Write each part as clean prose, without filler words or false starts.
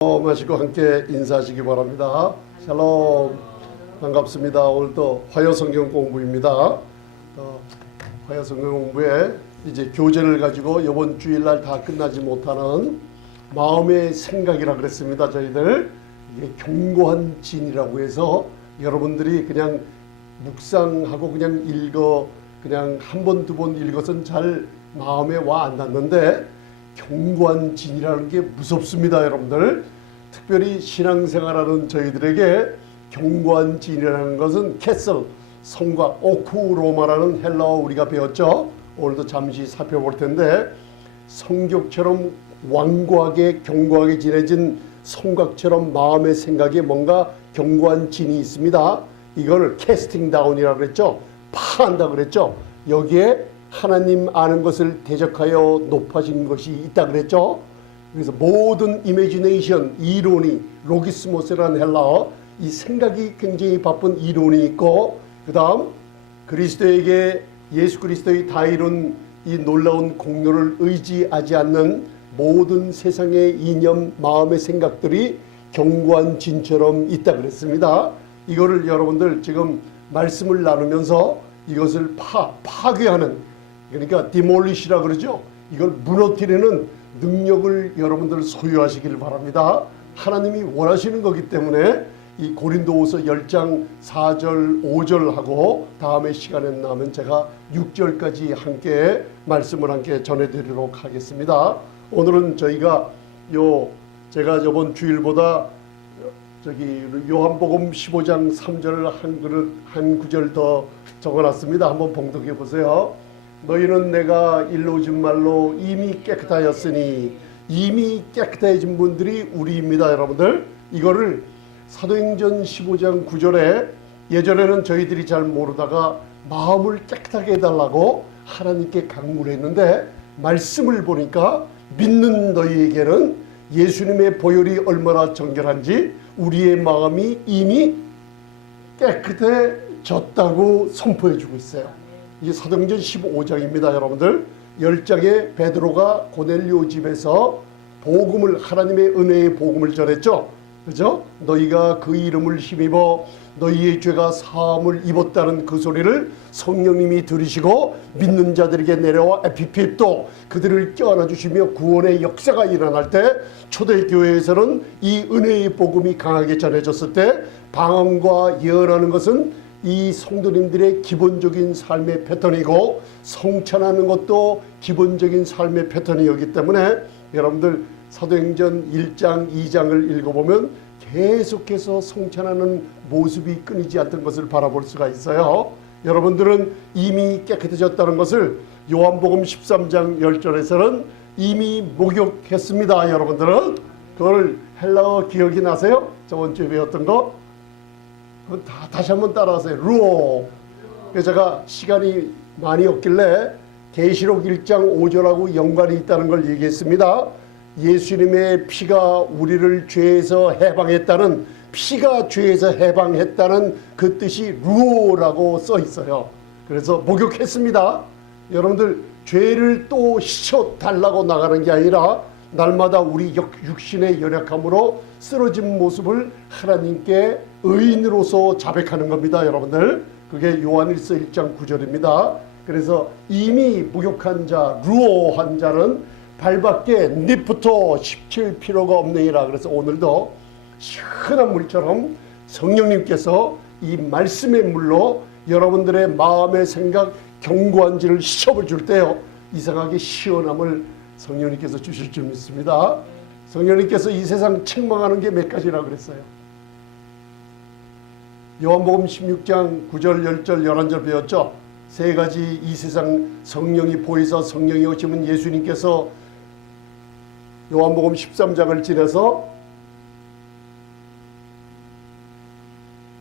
마시고 함께 인사하시기 바랍니다. 샬롬, 반갑습니다. 오늘도 화요성경 공부입니다. 화요성경 공부에 이제 교재를 가지고 이번 주일날 다 끝나지 못하는 마음의 생각이라 그랬습니다. 저희들 이게 견고한 진이라고 해서 여러분들이 그냥 묵상하고 그냥 그냥 한 번, 두 번 읽어서는 잘 마음에 와 안 닿는데 견고한 진이라는 게 무섭습니다, 여러분들. 특별히 신앙생활하는 저희들에게 견고한 진이라는 것은 캐슬, 성곽, 오쿠로마라는 헬라어 우리가 배웠죠. 오늘도 잠시 살펴볼 텐데 성벽처럼 완고하게 견고하게 지내진 성곽처럼 마음의 생각에 뭔가 견고한 진이 있습니다. 이걸 캐스팅 다운이라고 그랬죠. 파한다 그랬죠. 여기에 하나님 아는 것을 대적하여 높아진 것이 있다 그랬죠. 그래서 모든 이미지네이션, 이론이 로기스모스라는 헬라어, 이 생각이 굉장히 바쁜 이론이 있고, 그 다음 그리스도에게 예수 그리스도의 다 이룬 이 놀라운 공로를 의지하지 않는 모든 세상의 이념, 마음의 생각들이 견고한 진처럼 있다 그랬습니다. 이거를 여러분들 지금 말씀을 나누면서 이것을 파괴하는, 그러니까 디몰리시라 그러죠. 이걸 무너뜨리는 능력을 여러분들 소유하시길 바랍니다. 하나님이 원하시는 거기 때문에 이 고린도후서 10장 4절 5절하고 다음에 시간에 나면 제가 6절까지 함께 말씀을 함께 전해드리도록 하겠습니다. 오늘은 저희가 제가 저번 주일보다 요한복음 15장 3절 한 구절 더 적어놨습니다. 한번 봉독해 보세요. 너희는 내가 일러준 말로 이미 깨끗하였으니, 이미 깨끗해진 분들이 우리입니다. 여러분들 이거를 사도행전 15장 9절에 예전에는 저희들이 잘 모르다가 마음을 깨끗하게 해달라고 하나님께 강구를 했는데 말씀을 보니까 믿는 너희에게는 예수님의 보혈이 얼마나 정결한지 우리의 마음이 이미 깨끗해졌다고 선포해주고 있어요. 이게 사도행전 15장입니다. 여러분들 10장에 베드로가 고넬료 집에서 복음을, 하나님의 은혜의 복음을 전했죠. 그죠? 너희가 그 이름을 힘입어 너희의 죄가 사함을 입었다는 그 소리를 성령님이 들으시고 믿는 자들에게 내려와 에피피또 그들을 껴안아 주시며 구원의 역사가 일어날 때, 초대교회에서는 이 은혜의 복음이 강하게 전해졌을 때 방언과 예언하는 것은 이 성도님들의 기본적인 삶의 패턴이고 성찬하는 것도 기본적인 삶의 패턴이었기 때문에 여러분들 사도행전 1장 2장을 읽어보면 계속해서 성찬하는 모습이 끊이지 않던 것을 바라볼 수가 있어요. 여러분들은 이미 깨끗해졌다는 것을 요한복음 13장 10절에서는 이미 목욕했습니다. 여러분들은 그걸 헬라어 기억이 나세요? 저번 주에 배웠던 거? 다시 한번 따라하세요. 루오. 그래서 제가 시간이 많이 없길래 계시록 1장 5절하고 연관이 있다는 걸 얘기했습니다. 예수님의 피가 우리를 죄에서 해방했다는, 피가 죄에서 해방했다는 그 뜻이 루오라고 써 있어요. 그래서 목욕했습니다. 여러분들 죄를 또 씻어달라고 나가는 게 아니라 날마다 우리 육신의 연약함으로 쓰러진 모습을 하나님께 의인으로서 자백하는 겁니다. 여러분들 그게 요한일서 1장 9절입니다. 그래서 이미 목욕한 자, 루오한 자는 발밖에 닙부터 17 필요가 없느니라. 그래서 오늘도 시원한 물처럼 성령님께서 이 말씀의 물로 여러분들의 마음의 생각, 견고한지를 시험을 줄 때요, 이상하게 시원함을 성령님께서 주실 줄 믿습니다. 성령님께서 이 세상 책망하는 게 몇 가지라고 그랬어요. 요한복음 16장 9절, 10절, 11절 배웠죠. 세 가지 이 세상 성령이 보이사 성령이 오시면 예수님께서 요한복음 13장을 지내서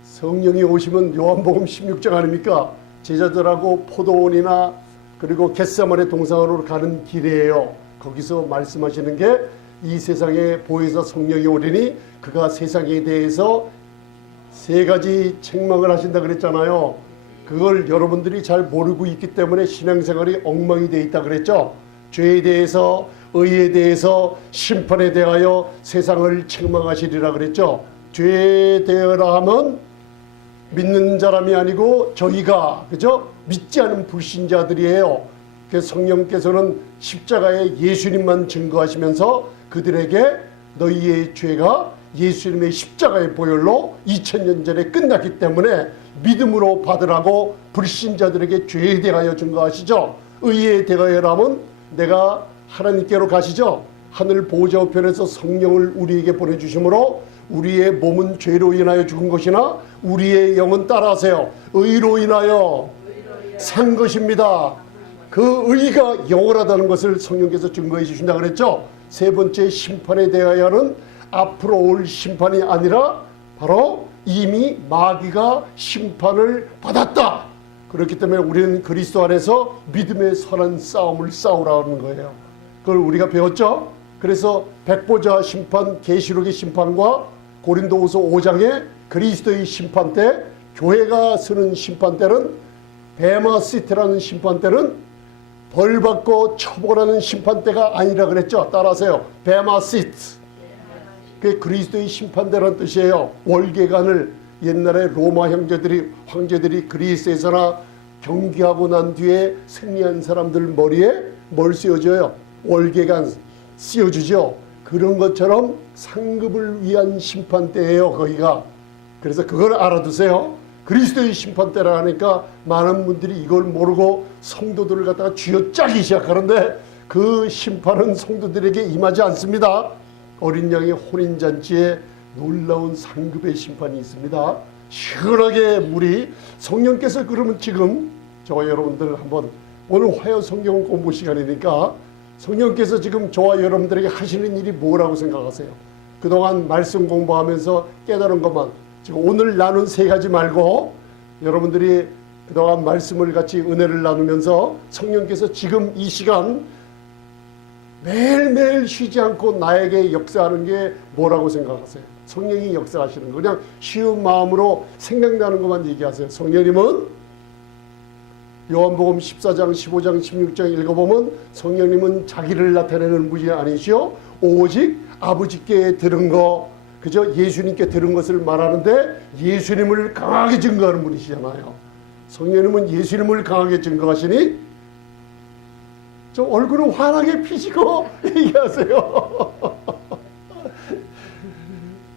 성령이 오시면 요한복음 16장 아닙니까? 제자들하고 포도원이나 그리고 겟세마네 동산으로 가는 길이에요. 거기서 말씀하시는 게 이 세상에 보혜사 성령이 오리니 그가 세상에 대해서 세 가지 책망을 하신다 그랬잖아요. 그걸 여러분들이 잘 모르고 있기 때문에 신앙생활이 엉망이 돼 있다 그랬죠. 죄에 대해서 의에 대해서 심판에 대하여 세상을 책망하시리라 그랬죠. 죄에 대하여라 하면 믿는 사람이 아니고 저희가, 그죠? 믿지 않은 불신자들이에요. 그래서 성령께서는 십자가에 예수님만 증거하시면서 그들에게 너희의 죄가 예수님의 십자가의 보혈로 2000년 전에 끝났기 때문에 믿음으로 받으라고 불신자들에게 죄에 대하여 증거하시죠. 의에 대하여라면 내가 하나님께로 가시죠. 하늘 보좌 우편에서 성령을 우리에게 보내주심으로 우리의 몸은 죄로 인하여 죽은 것이나 우리의 영은 따라하세요. 의로 인하여 산 것입니다. 그 의가 영원하다는 것을 성령께서 증거해 주신다 그랬죠. 세 번째 심판에 대하여는 앞으로 올 심판이 아니라 바로 이미 마귀가 심판을 받았다. 그렇기 때문에 우리는 그리스도 안에서 믿음의 선한 싸움을 싸우라는 거예요. 그걸 우리가 배웠죠. 그래서 백보자 심판, 계시록의 심판과 고린도후서 5장의 그리스도의 심판 때, 교회가 서는 심판 때는, 베마 시트라는 심판 때는 벌받고 처벌하는 심판 때가 아니라 그랬죠. 따라하세요. 베마 시트. 그게 그리스도의 심판대라는 뜻이에요. 월계관을 옛날에 로마 황제들이 그리스에서나 경기하고 난 뒤에 승리한 사람들 머리에 뭘 씌워줘요? 월계관 씌워주죠. 그런 것처럼 상급을 위한 심판대예요, 거기가. 그래서 그걸 알아두세요. 그리스도의 심판대라 하니까 많은 분들이 이걸 모르고 성도들을 갖다가 쥐어짜기 시작하는데 그 심판은 성도들에게 임하지 않습니다. 어린 양의 혼인잔치에 놀라운 상급의 심판이 있습니다. 시원하게 물이, 성령께서 그러면 지금 저와 여러분들 한번, 오늘 화요 성경 공부 시간이니까 성령께서 지금 저와 여러분들에게 하시는 일이 뭐라고 생각하세요? 그동안 말씀 공부하면서 깨달은 것만, 지금 오늘 나눈 세 가지 말고 여러분들이 그동안 말씀을 같이 은혜를 나누면서 성령께서 지금 이 시간 매일매일 쉬지 않고 나에게 역사하는 게 뭐라고 생각하세요? 성령이 역사하시는 거. 그냥 쉬운 마음으로 생각나는 것만 얘기하세요. 성령님은 요한복음 14장, 15장, 16장 읽어보면 성령님은 자기를 나타내는 분이 아니시오. 오직 아버지께 들은 거, 그저 예수님께 들은 것을 말하는데 예수님을 강하게 증거하는 분이시잖아요. 성령님은 예수님을 강하게 증거하시니 좀 얼굴을 환하게 피시고 얘기하세요.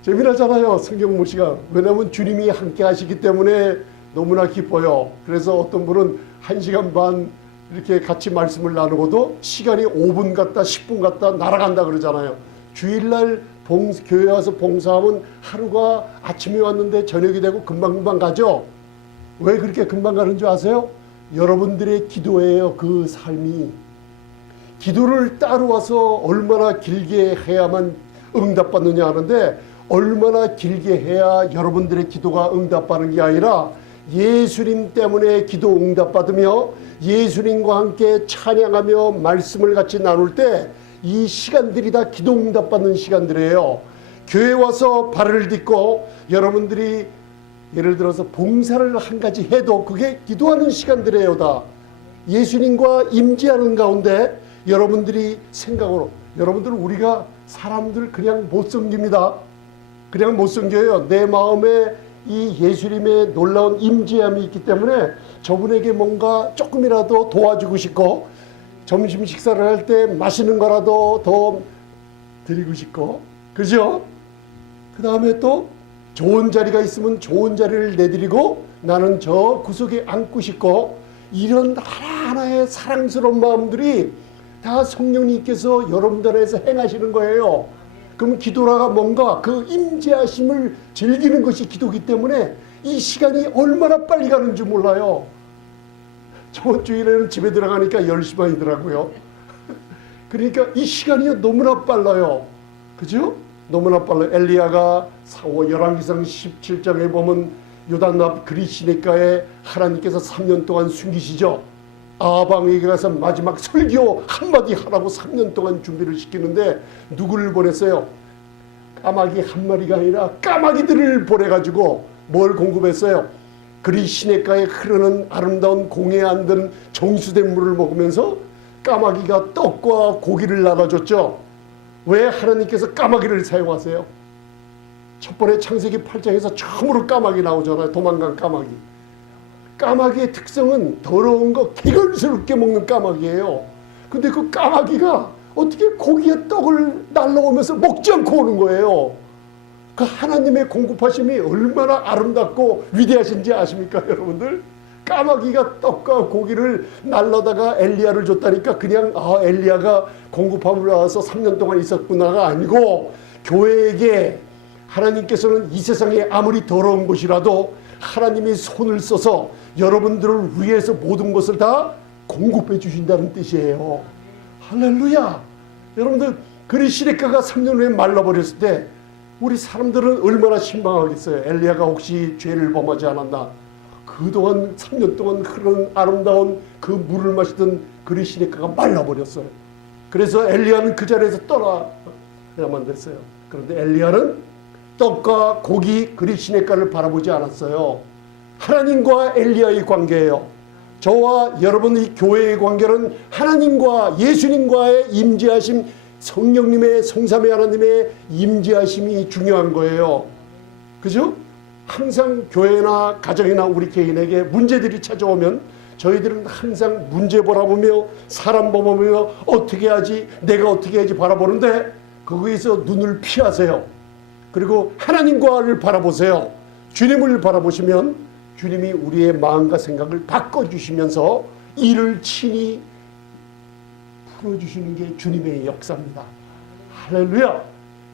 재미나잖아요, 성경 모시가. 왜냐하면 주님이 함께 하시기 때문에 너무나 기뻐요. 그래서 어떤 분은 1시간 반 이렇게 같이 말씀을 나누고도 시간이 5분 같다 10분 같다 날아간다 그러잖아요. 주일날 교회 와서 봉사하면 하루가 아침에 왔는데 저녁이 되고 금방금방 가죠. 왜 그렇게 금방 가는 줄 아세요? 여러분들의 기도예요. 그 삶이. 기도를 따로 와서 얼마나 길게 해야만 응답받느냐 하는데, 얼마나 길게 해야 여러분들의 기도가 응답받는 게 아니라 예수님 때문에 기도 응답받으며 예수님과 함께 찬양하며 말씀을 같이 나눌 때 이 시간들이 다 기도 응답받는 시간들이에요. 교회 와서 발을 딛고 여러분들이 예를 들어서 봉사를 한 가지 해도 그게 기도하는 시간들이에요. 다 예수님과 임재하는 가운데 여러분들이 생각으로, 여러분들 우리가 사람들 그냥 못 섬깁니다. 그냥 못 섬겨요. 내 마음에 이 예수님의 놀라운 임재함이 있기 때문에 저분에게 뭔가 조금이라도 도와주고 싶고, 점심 식사를 할 때 맛있는 거라도 더 드리고 싶고, 그죠? 그 다음에 또 좋은 자리가 있으면 좋은 자리를 내드리고 나는 저 구석에 앉고 싶고, 이런 하나하나의 사랑스러운 마음들이 다 성령님께서 여러분들 안에서 행하시는 거예요. 그럼 기도라가 뭔가 그 임재하심을 즐기는 것이 기도기 때문에 이 시간이 얼마나 빨리 가는 줄 몰라요. 저번 주일에는 집에 들어가니까 10시 반이더라고요. 그러니까 이 시간이 너무나 빨라요. 그죠? 너무나 빨라요. 엘리야가 열왕기상 17장에 보면 요단 앞 그리 시내가에 하나님께서 3년 동안 숨기시죠. 아방에게 가서 마지막 설교 한마디 하라고 3년 동안 준비를 시키는데 누구를 보냈어요? 까마귀 한 마리가 아니라 까마귀들을 보내가지고 뭘 공급했어요? 그리 시내가에 흐르는 아름다운 공에 앉은 정수된 물을 먹으면서 까마귀가 떡과 고기를 나눠줬죠. 왜 하나님께서 까마귀를 사용하세요? 첫 번에 창세기 8장에서 처음으로 까마귀 나오잖아요. 도망간 까마귀. 까마귀의 특성은 더러운 거 개걸스럽게 먹는 까마귀예요. 근데 그 까마귀가 어떻게 고기에 떡을 날라오면서 먹지 않고 오는 거예요. 그 하나님의 공급하심이 얼마나 아름답고 위대하신지 아십니까, 여러분들? 까마귀가 떡과 고기를 날라다가 엘리야를 줬다니까 그냥 엘리야가 공급함을 와서 3년 동안 있었구나가 아니고, 교회에게 하나님께서는 이 세상에 아무리 더러운 곳이라도 하나님이 손을 써서 여러분들을 위해서 모든 것을 다 공급해 주신다는 뜻이에요. 할렐루야. 여러분들, 그리시네카가 3년 후에 말라버렸을 때 우리 사람들은 얼마나 실망하겠어요. 엘리야가 혹시 죄를 범하지 않았나. 그동안 3년 동안 흐르는 아름다운 그 물을 마시던 그리시네카가 말라버렸어요. 그래서 엘리야는 그 자리에서 떠나야만 됐어요. 그런데 엘리야는 떡과 고기 그리시네카를 바라보지 않았어요. 하나님과 엘리야의 관계예요. 저와 여러분의 교회의 관계는 하나님과 예수님과의 임재하심, 성령님의, 성삼위 하나님의 임재하심이 중요한 거예요. 그죠? 항상 교회나 가정이나 우리 개인에게 문제들이 찾아오면 저희들은 항상 문제 바라보며 사람 바라보며 어떻게 하지, 내가 어떻게 하지 바라보는데, 거기에서 눈을 피하세요. 그리고 하나님과를 바라보세요. 주님을 바라보시면 주님이 우리의 마음과 생각을 바꿔주시면서 이를 친히 풀어주시는 게 주님의 역사입니다. 할렐루야.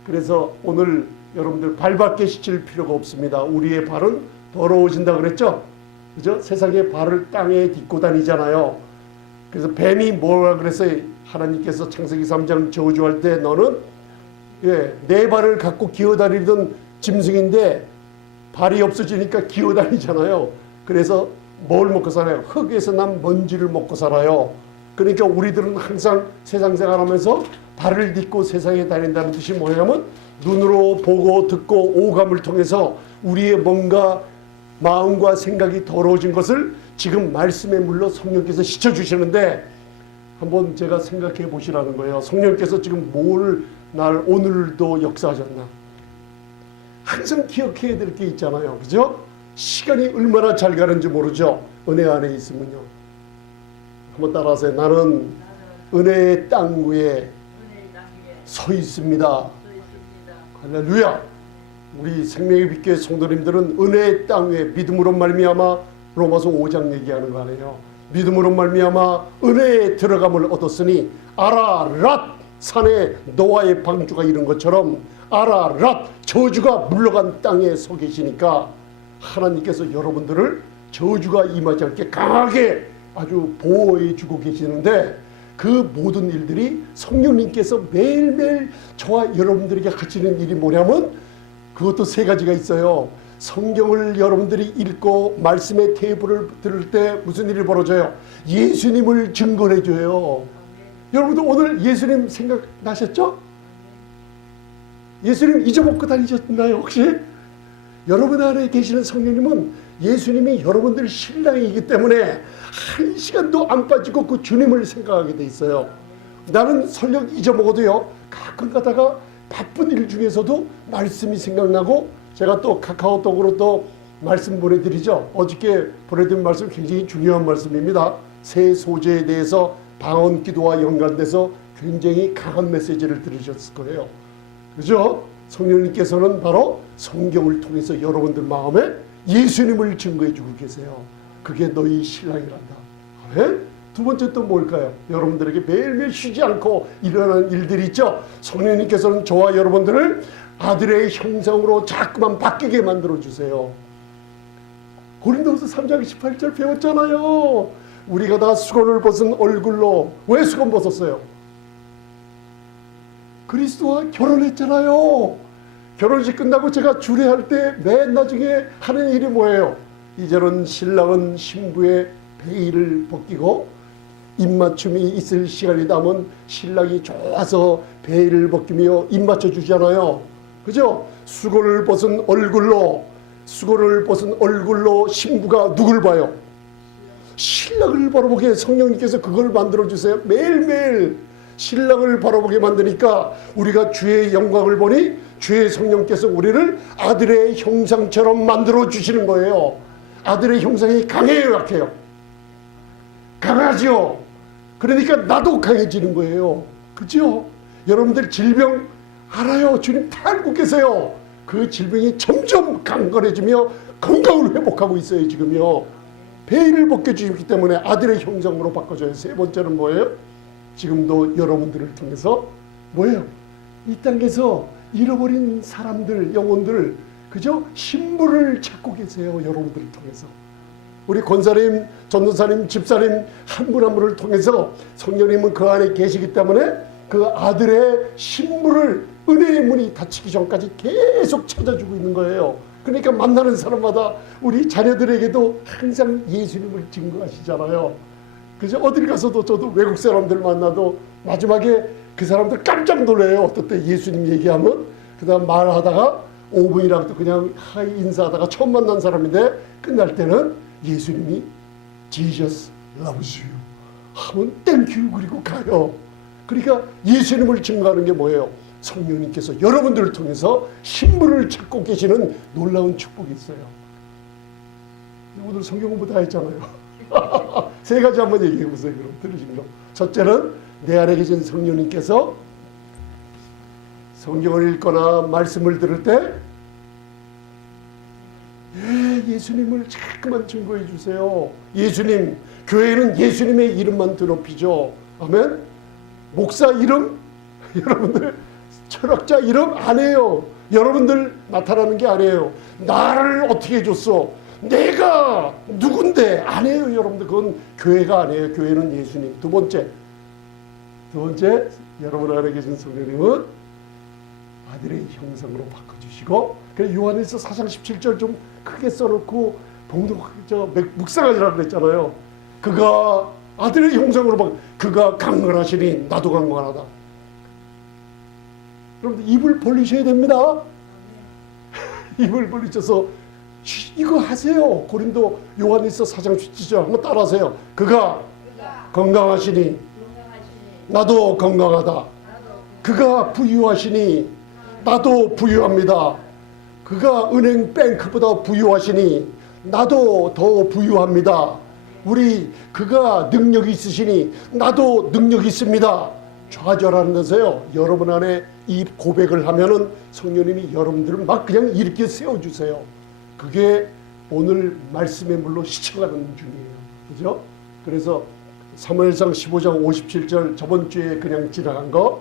그래서 오늘 여러분들 발밖에 씻을 필요가 없습니다. 우리의 발은 더러워진다 그랬죠. 그죠? 세상에 발을 땅에 딛고 다니잖아요. 그래서 뱀이 뭐라 그랬어요? 하나님께서 창세기 3장 저주할 때 너는 네 발을 갖고 기어다니던 짐승인데 발이 없어지니까 기어다니잖아요. 그래서 뭘 먹고 살아요? 흙에서 난 먼지를 먹고 살아요. 그러니까 우리들은 항상 세상 생활하면서 발을 딛고 세상에 다닌다는 뜻이 뭐냐면, 눈으로 보고 듣고 오감을 통해서 우리의 뭔가 마음과 생각이 더러워진 것을 지금 말씀의 물로 성령께서 씻어주시는데, 한번 제가 생각해 보시라는 거예요. 성령께서 지금 뭘 날 오늘도 역사하셨나. 항상 기억해야 될 게 있잖아요. 그죠? 시간이 얼마나 잘 가는지 모르죠. 은혜 안에 있으면요. 한번 따라하세요. 나는 은혜의 땅 위에 서 있습니다. 할렐루야. 우리 생명의 빛교회 성도님들은 은혜의 땅 위에 믿음으로 말미암아, 로마서 5장 얘기하는 거 아니에요. 믿음으로 말미암아 은혜에 들어감을 얻었으니 아라랏 산에 노아의 방주가 이른 것처럼 아라랏 저주가 물러간 땅에 서 계시니까 하나님께서 여러분들을 저주가 임하지 않게 강하게 아주 보호해 주고 계시는데, 그 모든 일들이 성령님께서 매일매일 저와 여러분들에게 하시는 일이 뭐냐면, 그것도 세 가지가 있어요. 성경을 여러분들이 읽고 말씀의 테이블을 들을 때 무슨 일이 벌어져요? 예수님을 증거해 줘요. 여러분들 오늘 예수님 생각나셨죠? 예수님 잊어먹고 다니셨나요 혹시? 여러분 안에 계시는 성령님은 예수님이 여러분들 신랑이기 때문에 한 시간도 안 빠지고 그 주님을 생각하게 돼 있어요. 나는 설령 잊어먹어도요, 가끔 가다가 바쁜 일 중에서도 말씀이 생각나고, 제가 또 카카오톡으로 또 말씀 보내드리죠. 어저께 보내드린 말씀 굉장히 중요한 말씀입니다. 새 소재에 대해서 방언 기도와 연관돼서 굉장히 강한 메시지를 들으셨을 거예요. 그죠? 성령님께서는 바로 성경을 통해서 여러분들 마음에 예수님을 증거해 주고 계세요. 그게 너희 신랑이란다. 아멘? 두 번째 또 뭘까요? 여러분들에게 매일매일 쉬지 않고 일어나는 일들이 있죠. 성령님께서는 저와 여러분들을 아들의 형상으로 자꾸만 바뀌게 만들어 주세요. 고린도후서 3장 18절 배웠잖아요. 우리가 다 수건을 벗은 얼굴로. 왜 수건 벗었어요? 그리스도와 결혼했잖아요. 결혼식 끝나고 제가 주례할 때 맨 나중에 하는 일이 뭐예요? 이제는 신랑은 신부의 베일을 벗기고, 입맞춤이 있을 시간이 되면 신랑이 좋아서 베일을 벗기며 입맞춰 주잖아요. 그죠? 수건을 벗은 얼굴로 신부가 누굴 봐요? 신랑을 바라보게 성령님께서 그걸 만들어주세요. 매일매일 신랑을 바라보게 만드니까 우리가 주의 영광을 보니 주의 성령께서 우리를 아들의 형상처럼 만들어주시는 거예요. 아들의 형상이 강해요, 약해요? 강하죠. 그러니까 나도 강해지는 거예요. 그죠? 여러분들 질병 알아요. 주님 다 알고 계세요. 그 질병이 점점 강건해지며 건강을 회복하고 있어요. 지금요. 베일을 벗겨주셨기 때문에 아들의 형상으로 바꿔줘요. 세 번째는 뭐예요? 지금도 여러분들을 통해서 뭐예요? 이 땅에서 잃어버린 사람들, 영혼들, 그죠? 신부를 찾고 계세요. 여러분들을 통해서. 우리 권사님, 전도사님, 집사님 한 분 한 분을 통해서 성령님은 그 안에 계시기 때문에 그 아들의 신부를 은혜의 문이 닫히기 전까지 계속 찾아주고 있는 거예요. 그러니까 만나는 사람마다 우리 자녀들에게도 항상 예수님을 증거하시잖아요. 그죠? 어딜 가서도 저도 외국 사람들 만나도 마지막에 그 사람들 깜짝 놀래요. 어떨 때 예수님 얘기하면 그 다음 말하다가 5분이라도 그냥 하이 인사하다가 처음 만난 사람인데 끝날 때는 예수님이 Jesus loves you 하면 땡큐 그리고 가요. 그러니까 예수님을 증거하는 게 뭐예요? 성령님께서 여러분들을 통해서 신부를 찾고 계시는 놀라운 축복이 있어요. 오늘 성경 공부 다 했잖아요. 세 가지 한번 얘기해 보세요. 그럼 들으신 거. 첫째는 내 안에 계신 성령님께서 성경을 읽거나 말씀을 들을 때 예수님을 자꾸만 증거해 주세요. 예수님, 교회는 예수님의 이름만 드높이죠. 아멘. 목사 이름, 여러분들 철학자 이름 안 해요. 여러분들 나타나는 게 아니에요. 나를 어떻게 해줬어? 내가 누군데? 안 해요. 여러분들 그건 교회가 아니에요. 교회는 예수님. 두 번째, 여러분 안에 계신 성령님은 아들의 형상으로 바꿔주시고, 그래서 요한일서 4장 17절 좀 크게 써놓고 묵상하시라고 그랬잖아요. 그가 아들의 형상으로 그가 강건하시니 나도 강건하다. 여러분들 입을 벌리셔야 됩니다. 입을 벌리셔서 이거 하세요. 고린도 요한일서 4장 17절 한번 따라하세요. 그가 건강하시니 나도 건강하다. 그가 부유하시니 나도 부유합니다. 그가 은행 뱅크보다 부유하시니 나도 더 부유합니다. 그가 능력이 있으시니 나도 능력이 있습니다. 좌절하는 데서요. 여러분 안에 이 고백을 하면은 성령님이 여러분들을 막 그냥 이렇게 세워주세요. 그게 오늘 말씀의 물로 시쳐가는 중이에요. 그죠? 그래서 사무엘상 15장 57절 저번 주에 그냥 지나간 거,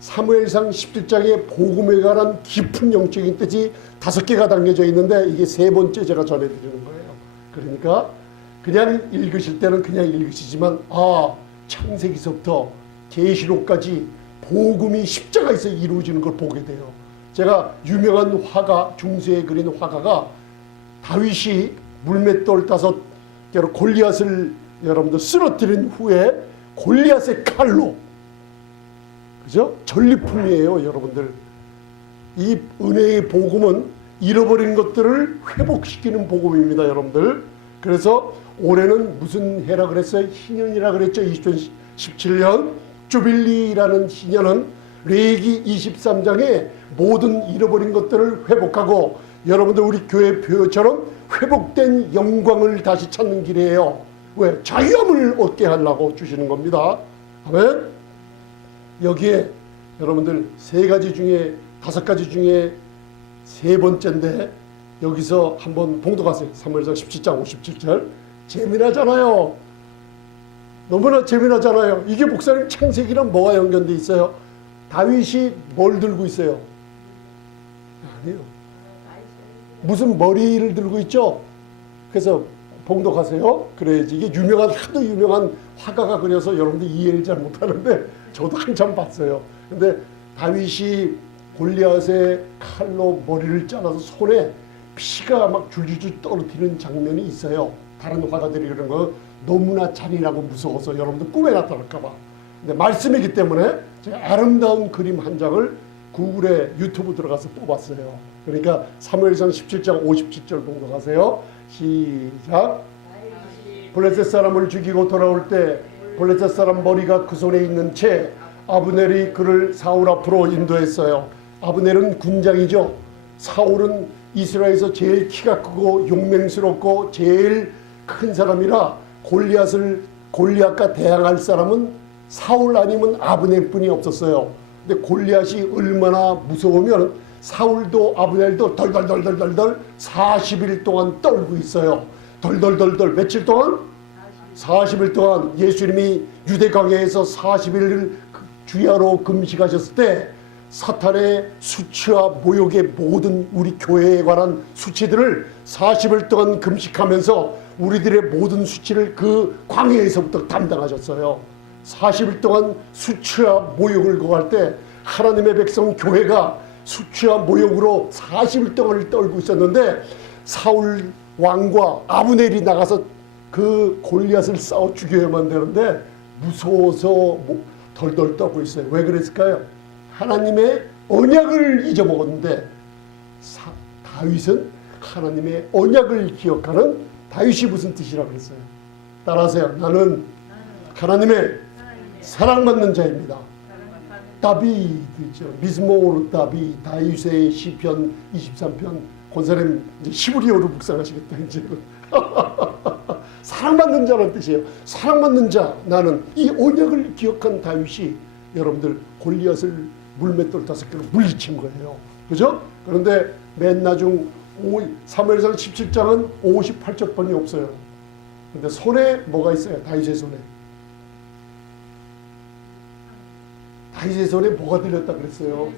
사무엘상 17장에 복음에 관한 깊은 영적인 뜻이 5개가 담겨져 있는데 이게 세 번째 제가 전해드리는 거예요. 그러니까 그냥 읽으실 때는 그냥 읽으시지만 창세기서부터 계시록까지 복음이 십자가에서 이루어지는 걸 보게 돼요. 제가 유명한 화가, 중세에 그린 화가가 다윗이 물맷돌 5개로 골리앗을 여러분들 쓰러뜨린 후에 골리앗의 칼로, 그죠? 전리품이에요. 여러분들 이 은혜의 복음은 잃어버린 것들을 회복시키는 복음입니다. 여러분들. 그래서 올해는 무슨 해라 그랬어요? 희년이라 그랬죠. 2017년 주빌리라는 희년은 레위기 23장에 모든 잃어버린 것들을 회복하고 여러분들 우리 교회 표처럼 회복된 영광을 다시 찾는 길이에요. 왜? 자유함을 얻게 하려고 주시는 겁니다. 아멘. 여기에 여러분들 3가지 중에 5가지 중에 3번째인데 여기서 한번 봉독하세요. 사무엘상 17장 57절. 재미나잖아요. 너무나 재미나잖아요. 이게 목사님 창세기랑 뭐가 연결돼 있어요? 다윗이 뭘 들고 있어요? 아니요. 무슨 머리를 들고 있죠? 그래서 봉독하세요. 그래야지. 이게 하도 유명한 화가가 그려서 여러분들 이해를 잘 못하는데 저도 한참 봤어요. 근데 다윗이 골리앗의 칼로 머리를 잘라서 손에 피가 막 줄줄줄 떨어지는 장면이 있어요. 다른 화가들이 그런 거 너무나 잔인하고 무서워서 여러분들 꿈에 나타날까봐. 근데 말씀이기 때문에 제가 아름다운 그림 한 장을 구글에 유튜브 들어가서 뽑았어요. 그러니까 사무엘상 17장 57절 봉독하세요. 시작. 블레셋 사람을 죽이고 돌아올 때 블레셋 사람 머리가 그 손에 있는 채 아브넬이 그를 사울 앞으로 인도했어요. 아브넬은 군장이죠. 사울은 이스라엘에서 제일 키가 크고 용맹스럽고 제일 큰 사람이라 골리앗과 대항할 사람은 사울 아니면 아브넬뿐이 없었어요. 근데 골리앗이 얼마나 무서우면 사울도 아브넬도 덜덜덜덜덜 40일 동안 떨고 있어요. 덜덜덜덜 며칠 동안? 40일 동안. 예수님이 유대 광야에서 40일을 주야로 금식하셨을 때 사탄의 수치와 모욕의 모든 우리 교회에 관한 수치들을 40일 동안 금식하면서 우리들의 모든 수치를 그 광야에서부터 담당하셨어요. 40일 동안 수치와 모욕을 거할 때 하나님의 백성 교회가 수치와 모욕으로 40일 동안을 떨고 있었는데 사울 왕과 아브넬이 나가서 그 골리앗을 싸워 죽여야만 되는데 무서워서 덜덜 떨고 있어요. 왜 그랬을까요? 하나님의 언약을 잊어먹었는데 다윗은 하나님의 언약을 기억하는 다윗이 무슨 뜻이라고 했어요? 따라하세요. 나는 하나님의 사랑받는 자입니다. 다비드죠. 미즈모르 다비, 다윗의 시편 23편. 권사님 이제 히브리어로 묵상하시겠다 이제는. 사랑받는 자라는 뜻이에요. 사랑받는 자. 나는 이 언약을 기억한 다윗이 여러분들 골리앗을 물맷돌 5개로 물리친 거예요. 그죠? 그런데 맨 나중 사무엘상 17장은 58쪽번이 없어요. 근데 손에 뭐가 있어요? 다윗의 손에. 다윗의 손에 뭐가 들렸다 그랬어요?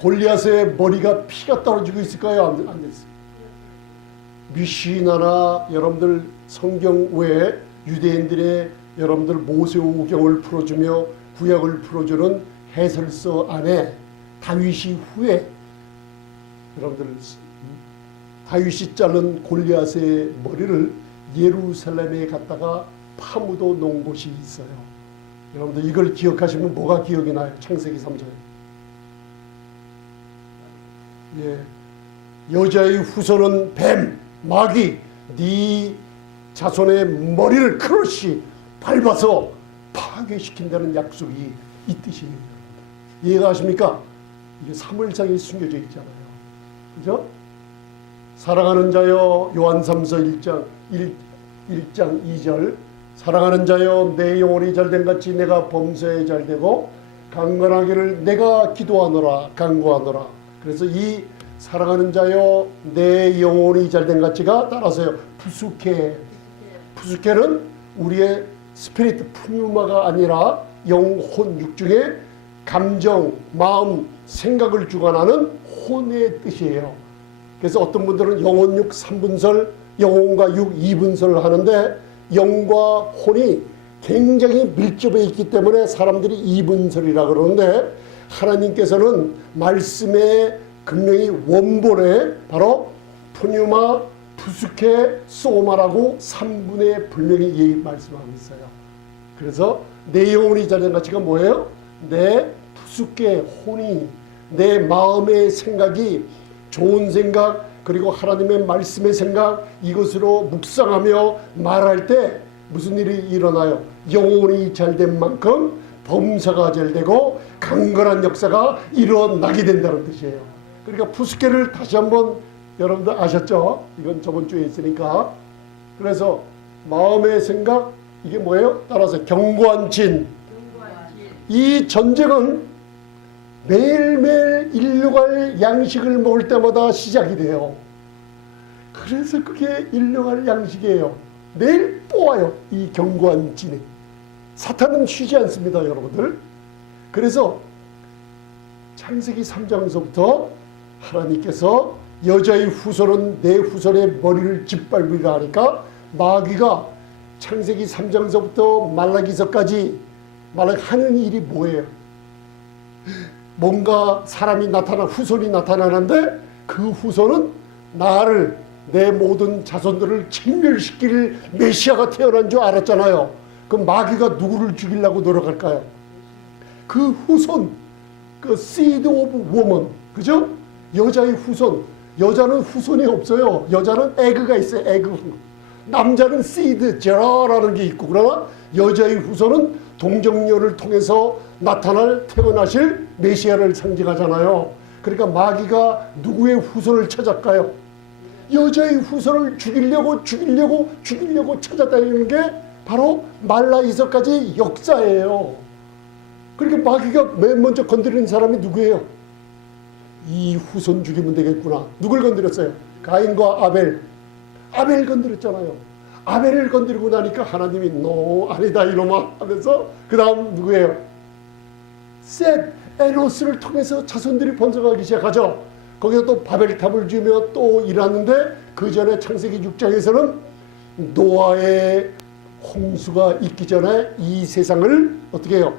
골리앗의 머리가 피가 떨어지고 있을까요? 안 됐어요. 미시나나 여러분들 성경 외에 유대인들의 여러분들 모세오경을 풀어주며 구약을 풀어주는 해설서 안에 다윗이 후에 여러분들 다윗이 자른 골리앗의 머리를 예루살렘에 갔다가 파묻어 놓은 곳이 있어요. 여러분들 이걸 기억하시면 뭐가 기억이 나요? 창세기 3장. 예, 여자의 후손은 뱀, 마귀, 네 자손의 머리를 크러쉬 밟아서 파괴시킨다는 약속이 이 뜻이에요. 이해가 가십니까? 이게 사무엘상에 숨겨져 있잖아요. 그죠? 사랑하는 자여, 요한 3서 1장 2절. 사랑하는 자여, 내 영혼이 잘된 같이 내가 범사에 잘되고 강건하기를 내가 기도하노라, 간구하노라. 그래서 이 사랑하는 자여, 내 영혼이 잘된 같이가 따라서요. 푸수케는 우리의 스피릿 푸뉴마가 아니라 영혼 육중에 감정, 마음, 생각을 주관하는 혼의 뜻이에요. 그래서 어떤 분들은 영혼 육 3분설, 영혼과 육 2분설을 하는데 영과 혼이 굉장히 밀접해 있기 때문에 사람들이 2분설이라 그러는데 하나님께서는 말씀의 분명히 원본에 바로 푸뉴마, 푸수케, 소마라고 3분의 분명히 말씀하고 있어요. 그래서 내 영혼이 잘된 가치가 뭐예요? 내 푸수케 혼이, 내 마음의 생각이 좋은 생각 그리고 하나님의 말씀의 생각 이것으로 묵상하며 말할 때 무슨 일이 일어나요? 영혼이 잘된 만큼 범사가 잘되고 강건한 역사가 일어나게 된다는 뜻이에요. 그러니까 푸스케를 다시 한번 여러분들 아셨죠? 이건 저번 주에 있으니까. 그래서 마음의 생각 이게 뭐예요? 따라서 견고한 진. 이 전쟁은 매일매일 일용할 양식을 먹을 때마다 시작이 돼요. 그래서 그게 일용할 양식이에요. 내일 또 와요. 이 견고한 진이. 사탄은 쉬지 않습니다, 여러분들. 그래서 창세기 3장에서부터 하나님께서 여자의 후손은 내 후손의 머리를 짓밟으리라 하니까 마귀가 창세기 3장에서부터 말라기서까지 하는 일이 뭐예요? 뭔가 사람이 후손이 나타나는데 그 후손은 나를 내 모든 자손들을 진멸시킬 메시아가 태어난 줄 알았잖아요. 그럼 마귀가 누구를 죽이려고 노력할까요? 그 후손, 그 seed of woman, 그죠? 여자의 후손. 여자는 후손이 없어요. 여자는 에그가 있어요. 에그. 남자는 seed, 제라라는 게 있고, 그러나 여자의 후손은 동정녀를 통해서 태어나실 메시아를 상징하잖아요. 그러니까 마귀가 누구의 후손을 찾았까요? 여자의 후손을 죽이려고 찾아다니는 게 바로 말라기서까지 역사예요. 그러니까 마귀가 맨 먼저 건드리는 사람이 누구예요? 이 후손 죽이면 되겠구나. 누굴 건드렸어요? 가인과 아벨 건드렸잖아요. 아벨을 건드리고 나니까 하나님이 노 아니다 이놈아 하면서 그 다음 누구예요? 셋, 에노스를 통해서 자손들이 번성하기 시작하죠. 거기서 또 바벨탑을 지으며 또 일하는데, 그 전에 창세기 6장에서는 노아의 홍수가 있기 전에 이 세상을 어떻게 해요?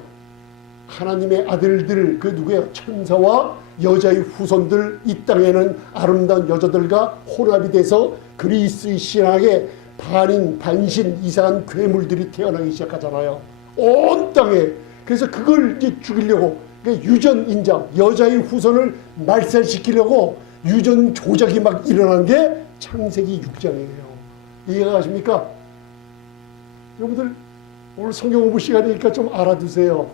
하나님의 아들들, 그 누구예요? 천사와 여자의 후손들, 이 땅에는 아름다운 여자들과 혼합이 돼서 그리스의 신앙에 반인 반신 이상한 괴물들이 태어나기 시작하잖아요. 온 땅에. 그래서 그걸 이제 죽이려고, 그러니까 유전 인장, 여자의 후손을 말살시키려고 유전 조작이 막 일어난 게 창세기 6장이에요. 이해가 가십니까? 여러분들 오늘 성경 공부 시간이니까 좀 알아두세요.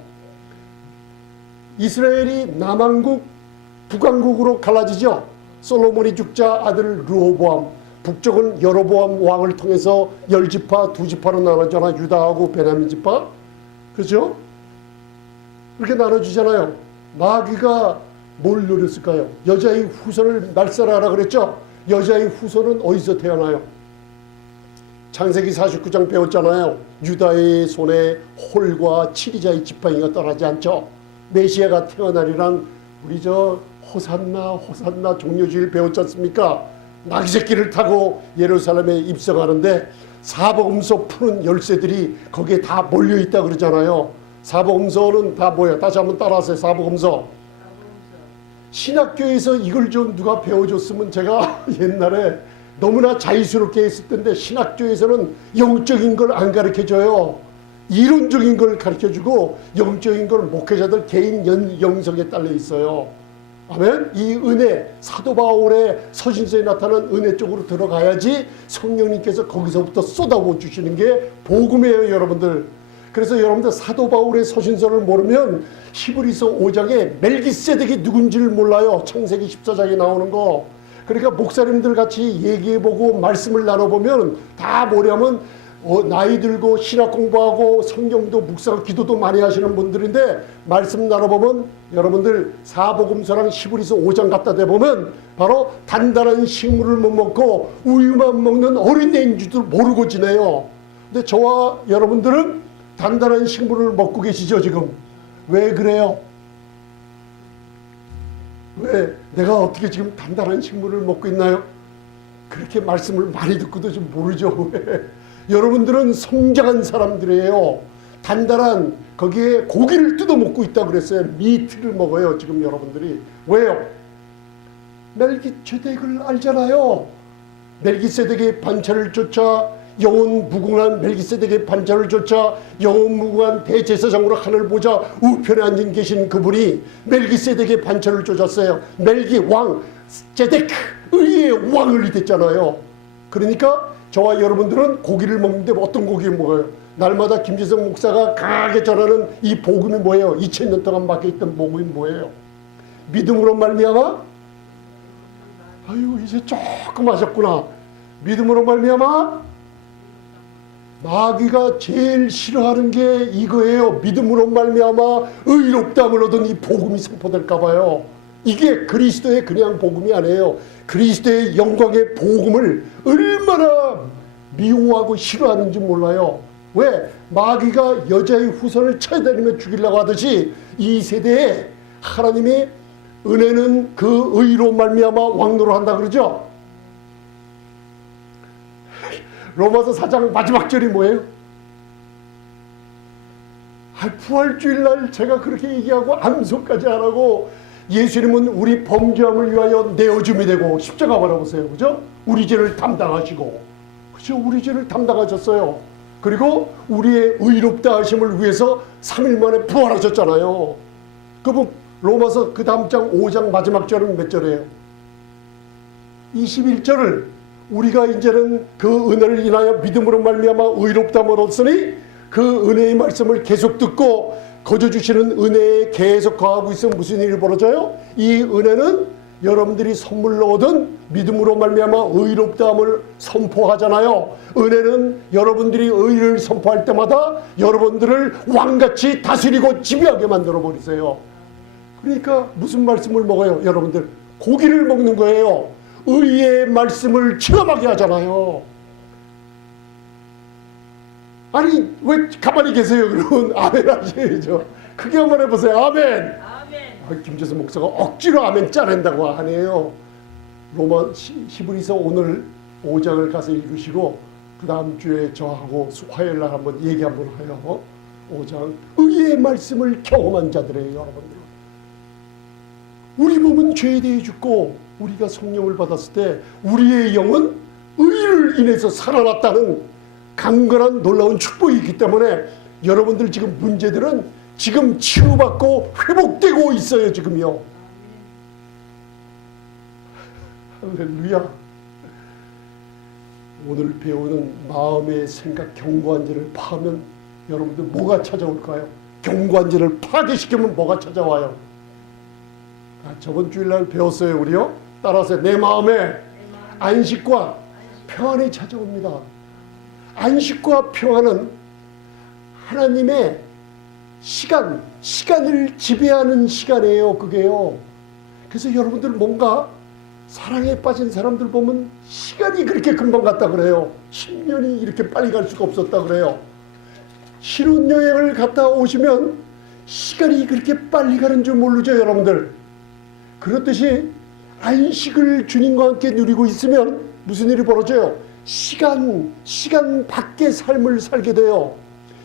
이스라엘이 남왕국, 북왕국으로 갈라지죠. 솔로몬이 죽자 아들 르호보암, 북쪽은 여로보암 왕을 통해서 10지파, 2지파로 나눠잖아. 유다하고 베냐민 지파. 그렇죠? 그렇게 나눠주잖아요. 마귀가 뭘 노렸을까요? 여자의 후손을 말살하라 그랬죠? 여자의 후손은 어디서 태어나요? 창세기 49장 배웠잖아요. 유다의 손에 홀과 치리자의 지팡이가 떠나지 않죠. 메시아가 태어나리란 우리 호산나 종려주일 배웠지 않습니까? 나귀새끼를 타고 예루살렘에 입성하는데 사복음서 푸는 열쇠들이 거기에 다 몰려있다 그러잖아요. 사복음서는 다 뭐야? 다시 한번 따라하세요. 사복음서. 신학교에서 이걸 좀 누가 배워줬으면, 제가 옛날에 너무나 자유스럽게 했을 텐데, 신학교에서는 영적인 걸 안 가르쳐줘요. 이론적인 걸 가르쳐주고 영적인 걸 목회자들 개인 영성에 딸려 있어요. 아멘. 이 은혜, 사도 바울의 서신서에 나타난 은혜 쪽으로 들어가야지 성령님께서 거기서부터 쏟아부어 주시는 게 복음이에요, 여러분들. 그래서 여러분들 사도 바울의 서신서를 모르면 히브리서 5장에 멜기세덱이 누군지를 몰라요. 창세기 14장에 나오는 거. 그러니까 목사님들 같이 얘기해보고 말씀을 나눠보면 다 뭐냐면 나이 들고 신학 공부하고 성경도 묵상 기도도 많이 하시는 분들인데, 말씀 나눠보면 여러분들 사복음서랑 히브리서 5장 갖다 대보면 바로 단단한 식물을 못 먹고 우유만 먹는 어린애인 줄도 모르고 지내요. 근데 저와 여러분들은 단단한 식물을 먹고 계시죠 지금. 왜 그래요? 왜 내가 어떻게 지금 단단한 식물을 먹고 있나요? 그렇게 말씀을 많이 듣고도 좀 모르죠. 왜? 여러분들은 성장한 사람들이에요. 단단한, 거기에 고기를 뜯어 먹고 있다고 그랬어요. 미트를 먹어요 지금 여러분들이. 왜요? 멜기세덱을 알잖아요. 멜기세덱의 반차를 쫓아, 영원 무궁한 멜기세덱의 반차를 쫓아 영원 무궁한 대제사장으로 하늘 보좌 우편에 앉은 계신 그분이 멜기세덱의 반차를 쫓았어요. 멜기 왕 제덱, 의의 왕을 됐잖아요. 그러니까 저와 여러분들은 고기를 먹는데 어떤 고기를 먹어요? 날마다 김지성 목사가 강하게 전하는 이 복음이 뭐예요? 2000년 동안 막혀있던 복음이 뭐예요? 믿음으로 말미암아? 아유, 이제 조금 하셨구나. 믿음으로 말미암아? 마귀가 제일 싫어하는 게 이거예요. 믿음으로 말미암아 의롭다함을 얻은 이 복음이 선포될까 봐요. 이게 그리스도의 그냥 복음이 아니에요. 그리스도의 영광의 복음을 얼마나 미워하고 싫어하는지 몰라요. 왜? 마귀가 여자의 후손을 찾아다니며 죽이려고 하듯이 이 세대에 하나님의 은혜는 그 의로 말미암아 왕노로 한다 그러죠. 로마서 4장 마지막 절이 뭐예요? 부활주일날 제가 그렇게 얘기하고 암송까지 안 하고, 예수님은 우리 범죄함을 위하여 내어줌이 되고, 십자가 바라보세요. 그죠? 우리 죄를 담당하시고, 그죠? 우리 죄를 담당하셨어요. 그리고 우리의 의롭다 하심을 위해서 3일 만에 부활하셨잖아요. 그분 로마서 그 다음 장 5장 마지막 절은 몇 절이에요? 21절을 우리가 이제는 그 은혜를 인하여 믿음으로 말미암아 의롭다함을 얻으니 그 은혜의 말씀을 계속 듣고 거저 주시는 은혜에 계속 거하고 있으면 무슨 일이 벌어져요? 이 은혜는 여러분들이 선물로 얻은 믿음으로 말미암아 의롭다함을 선포하잖아요. 은혜는 여러분들이 의를 선포할 때마다 여러분들을 왕같이 다스리고 지배하게 만들어 버리세요. 그러니까 무슨 말씀을 먹어요? 여러분들 고기를 먹는 거예요. 의의 말씀을 체험하게 하잖아요. 아니 왜 가만히 계세요? 그러면 아멘 하셔야죠. 크게 한번 해보세요. 아멘. 김재수 목사가 억지로 아멘 짜낸다고 하네요. 로마 히브리서 오늘 5장을 가서 읽으시고 그 다음 주에 저하고 화요일날 한번 얘기 한번 해요. 5장 의의 말씀을 경험한 자들이에요. 여러분들 우리 몸은 죄에 대해 죽고 우리가 성령을 받았을 때 우리의 영은 의를 인해서 살아났다는 강건한 놀라운 축복이 있기 때문에 여러분들 지금 문제들은 지금 치유받고 회복되고 있어요. 지금요. 할렐루야. 오늘 배우는 마음의 생각 경관지를 파면 여러분들 뭐가 찾아올까요? 경관지를 파괴시키면 뭐가 찾아와요? 저번 주일날 배웠어요. 우리요. 따라서 내 마음에 안식과 평안이 찾아옵니다. 안식과 평안은 하나님의 시간을 지배하는 시간이에요. 그게요. 그래서 여러분들 뭔가 사랑에 빠진 사람들 보면 시간이 그렇게 금방 갔다 그래요. 10년이 이렇게 빨리 갈 수가 없었다 그래요. 신혼여행을 갔다 오시면 시간이 그렇게 빨리 가는 줄 모르죠. 여러분들. 그렇듯이 안식을 주님과 함께 누리고 있으면 무슨 일이 벌어져요? 시간 밖의 삶을 살게 돼요.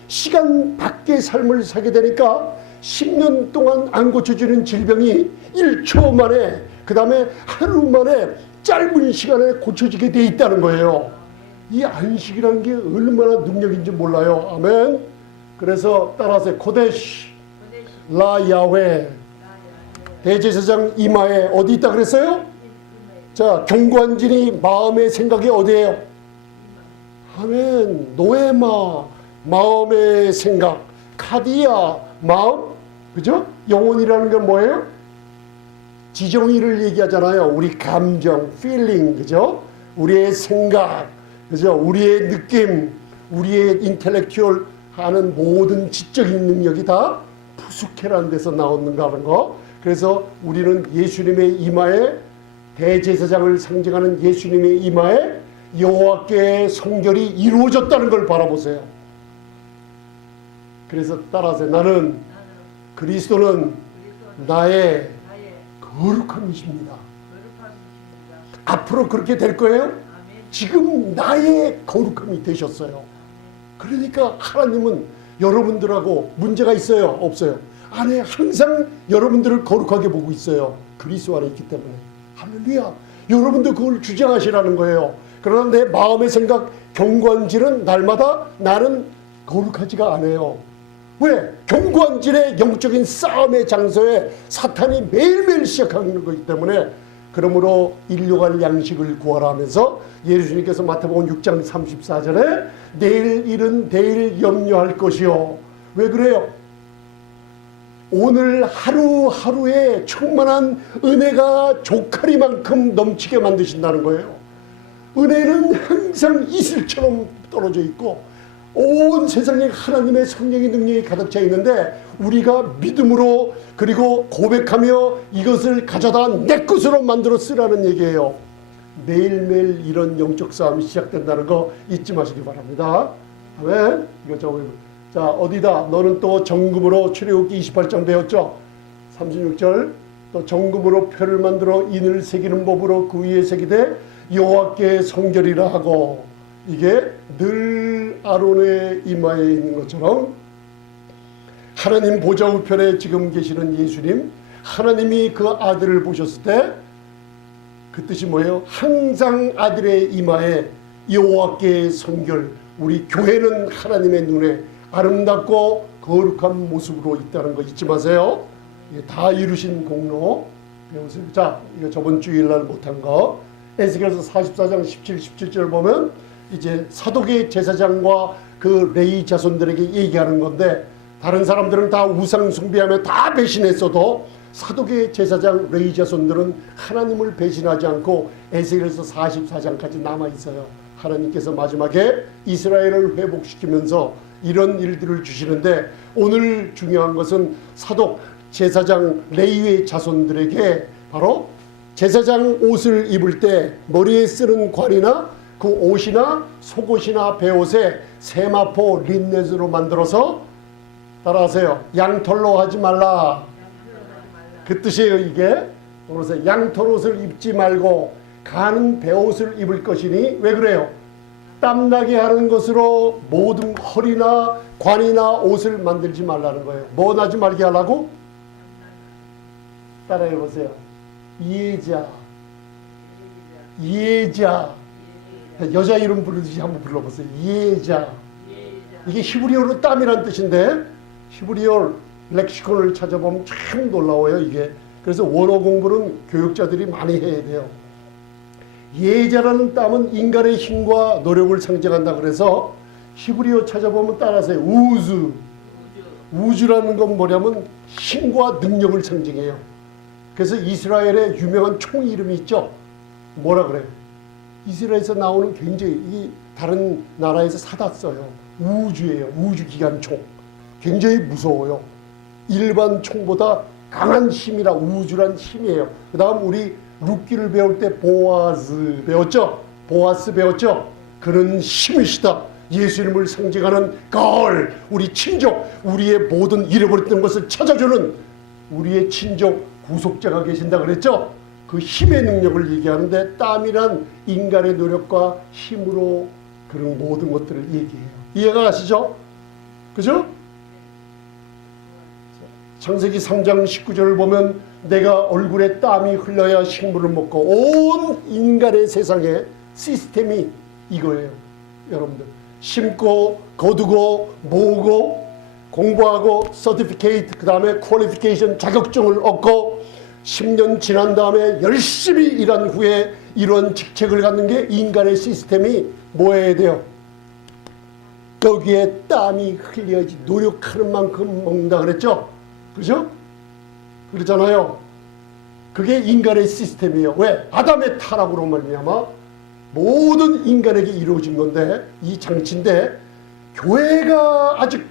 시간 밖의 삶을 살게 되니까 10년 동안 안 고쳐지는 질병이 1초 만에 그 다음에 하루 만에 짧은 시간에 고쳐지게 돼 있다는 거예요. 이 안식이라는 게 얼마나 능력인지 몰라요. 아멘. 그래서 따라서 코데시 라 야훼 대제사장 이마에 어디 있다 그랬어요? 자, 경관진이 마음의 생각이 어디예요? 아멘. 노에마 마음의 생각, 카디아 마음, 그죠? 영혼이라는 건 뭐예요? 지정의를 얘기하잖아요. 우리 감정, feeling, 그죠? 우리의 생각, 그죠? 우리의 느낌, 우리의 인텔렉츄얼 하는 모든 지적인 능력이 다 푸수케라는 데서 나오는가 하는 거. 그래서 우리는 예수님의 이마에 대제사장을 상징하는 예수님의 이마에 여호와께의 성결이 이루어졌다는 걸 바라보세요. 그래서 따라서 나는 그리스도는 나의 거룩함이십니다. 앞으로 그렇게 될 거예요? 지금 나의 거룩함이 되셨어요. 그러니까 하나님은 여러분들하고 문제가 있어요? 없어요? 안에 항상 여러분들을 거룩하게 보고 있어요. 그리스도 안에 있기 때문에. 할렐루야. 여러분도 그걸 주장하시라는 거예요. 그러나 내 마음의 생각 경관질은 날마다 나는 거룩하지가 않아요. 왜? 경관질의 영적인 싸움의 장소에 사탄이 매일매일 시작하는 거기 때문에. 그러므로 일용할 양식을 구하라 하면서 예수님께서 마태복음 6장 34절에 내일 일은 내일 염려할 것이요. 왜 그래요? 오늘 하루하루에 충만한 은혜가 조카리만큼 넘치게 만드신다는 거예요. 은혜는 항상 이슬처럼 떨어져 있고 온 세상에 하나님의 성령의 능력이 가득 차 있는데 우리가 믿음으로 그리고 고백하며 이것을 가져다 내 것으로 만들어 쓰라는 얘기예요. 매일매일 이런 영적 싸움이 시작된다는 거 잊지 마시기 바랍니다. 아멘. 이거 자, 어디다? 너는 또 정금으로 출애굽기 28장 배웠죠? 36절 또 정금으로 표를 만들어 인을 새기는 법으로 그 위에 새기되 여호와께 성결이라 하고. 이게 늘 아론의 이마에 있는 것처럼 하나님 보좌 우편에 지금 계시는 예수님, 하나님이 그 아들을 보셨을 때 그 뜻이 뭐예요? 항상 아들의 이마에 여호와께 성결. 우리 교회는 하나님의 눈에 아름답고 거룩한 모습으로 있다는 거 잊지 마세요. 이게 다 이루신 공로 배우세요. 자, 이거 저번 주일날 못한 거 에스겔서 44장 17, 17절 보면 이제 사독의 제사장과 그 레위 자손들에게 얘기하는 건데, 다른 사람들은 다 우상 숭배하며 다 배신했어도 사독의 제사장 레위 자손들은 하나님을 배신하지 않고 에스겔서 44장까지 남아 있어요. 하나님께서 마지막에 이스라엘을 회복시키면서 이런 일들을 주시는데, 오늘 중요한 것은 사독 제사장 레위의 자손들에게 바로 제사장 옷을 입을 때 머리에 쓰는 관이나 그 옷이나 속옷이나 베옷에 세마포 린넷으로 만들어서, 따라하세요, 양털로 하지 말라. 그 뜻이에요. 이게 그래서 양털옷을 입지 말고 가는 베옷을 입을 것이니, 왜 그래요? 땀나게 하는 것으로 모든 허리나 관이나 옷을 만들지 말라는 거예요. 뭐 나지 말게 하라고? 따라해 보세요. 이해자. 이해자. 여자 이름 부르듯이 한번 불러보세요. 이해자. 이게 히브리어로 땀이란 뜻인데, 히브리어 렉시콘을 찾아보면 참 놀라워요, 이게. 그래서 원어 공부는 교육자들이 많이 해야 돼요. 예자라는 땀은 인간의 힘과 노력을 상징한다 그래서 히브리어 찾아보면 따라서요. 우주라는 건 뭐냐면 힘과 능력을 상징해요. 그래서 이스라엘의 유명한 총 이름이 있죠. 뭐라 그래요? 이스라엘에서 나오는 굉장히 이 다른 나라에서 사다 써요. 우주예요. 우주기관총. 굉장히 무서워요. 일반 총보다 강한 힘이라 우주란 힘이에요. 그 다음 우리 룻기를 배울 때 보아스 배웠죠? 보아스 배웠죠? 그런 힘이시다. 예수님을 상징하는 걸, 우리 친족, 우리의 모든 잃어버렸던 것을 찾아주는 우리의 친족 구속자가 계신다 그랬죠? 그 힘의 능력을 얘기하는데, 땀이란 인간의 노력과 힘으로 그런 모든 것들을 얘기해요. 이해가 가시죠? 그죠? 창세기 3장 19절을 보면 내가 얼굴에 땀이 흘러야 식물을 먹고, 온 인간의 세상에 시스템이 이거예요. 여러분들 심고 거두고 모으고 공부하고 서티피케이트, 그 다음에 퀄리피케이션 자격증을 얻고 10년 지난 다음에 열심히 일한 후에 이런 직책을 갖는 게 인간의 시스템이 뭐여야 돼요? 거기에 땀이 흘려야지. 노력하는 만큼 먹는다 그랬죠? 그죠? 그렇잖아요. 그게 인간의 시스템이에요. 왜? 아담의 타락으로 말미암아 모든 인간에게 이루어진 건데, 이 장치인데, 교회가 아직도